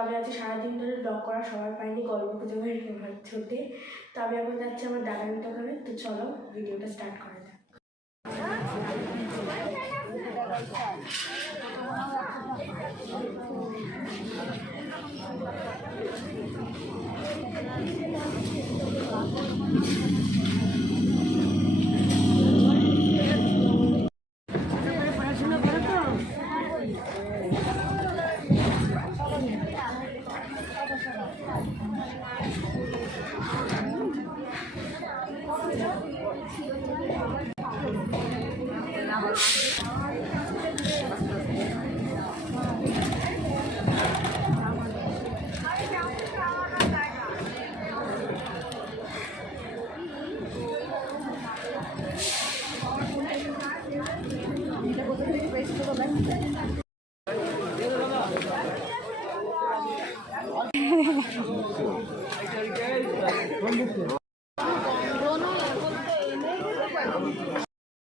আমি আজকে সারাদিন ধরে ব্লগ করা সময় পাইনি, গল্প খুঁজে ছোটে। তো আমি এখন যাচ্ছি আমার দাদার দোকানে। তো চলো ভিডিওটা স্টার্ট করা যাক।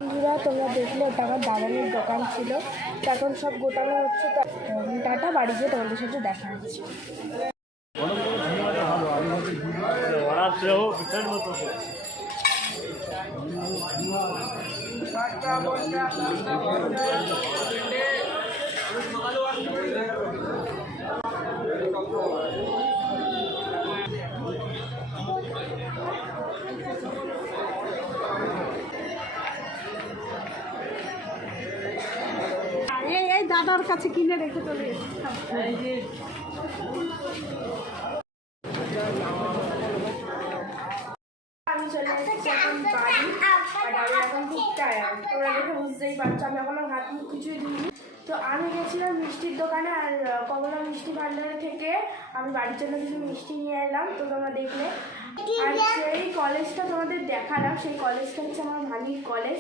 বন্ধুরা তোমরা দেখলে ওটা আমার দাদানের দোকান ছিল, এখন সব গোটানো হচ্ছে। টাটা, বাড়ি গিয়ে তোমাদের সাথে দেখা হচ্ছে। দাদার কাছে কিনে রেখে চলে আমি চলে এসেছি এখন বাড়ি, আর আমি এখন খুব টায়ার্ড। তোমরা দেখে বুঝতেই পারছো আমি এখন হাত মুখ কিছুই দিইনি। তো আমি গেছিলাম মিষ্টির দোকানে, আর কমলা মিষ্টি ভান্ডারে থেকে আমি বাড়ির জন্য কিছু মিষ্টি নিয়ে এলাম। তো তোমরা দেখলে, আর সেই কলেজটা তোমাদের দেখালাম, সেই কলেজটা হচ্ছে আমার ভানির কলেজ।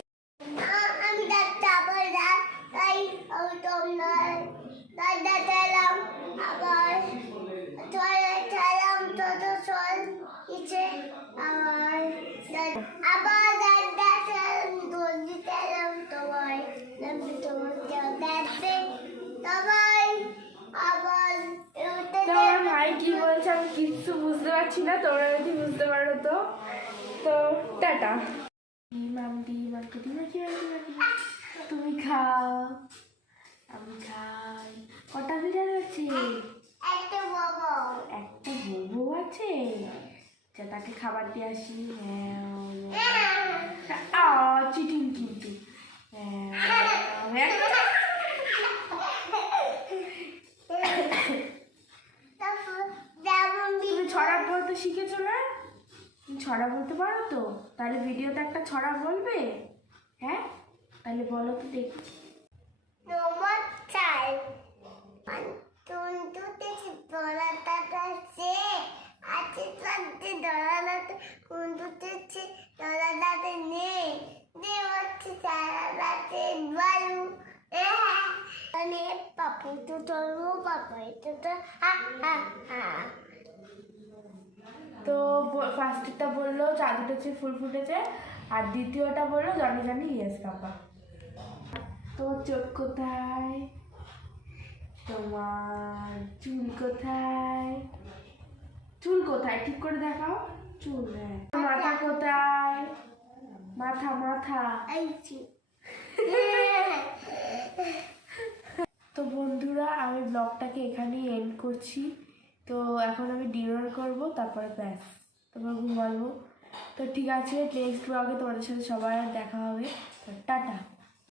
ভাই কি বলছে আমি কিছু বুঝতে পারছি না, তোমরা যদি বুঝতে পারো তো। তো টাটা। তুমি খাও, আমি খাই। কটা বিড়াল আছে? একটা বউ আছে। তাকে খাবার দিয়ে আসি। চিটিং কিন্তু তুমি ছড়া বলতে শিখেছো না? তুমি ছড়া বলতে পারো তো? তাহলে ভিডিওতে একটা ছড়া বলবে? হ্যাঁ, তাহলে বলো তো দেখি। তো ফার্স্টটা বললো চাঁদ উঠেছে ফুল ফুটেছে, আর দ্বিতীয়টা বললো জনি জনি ইয়েস পাপা। তোমার চোখ কোথায়? তোমার চুল কোথায়? চুল কোথায় ঠিক করে দেখাও। চুল, হ্যাঁ। মাথা কোথায়? মাথা মাথা। তো বন্ধুরা আমি ব্লগটাকে এখানেই এন্ড করছি। তো এখন আমি ডিনার করব, তারপরে ব্যাস তারপর ঘুমাবো। তো ঠিক আছে, নেক্সট ব্লগে তোমাদের সাথে সবার দেখা হবে। টাটা।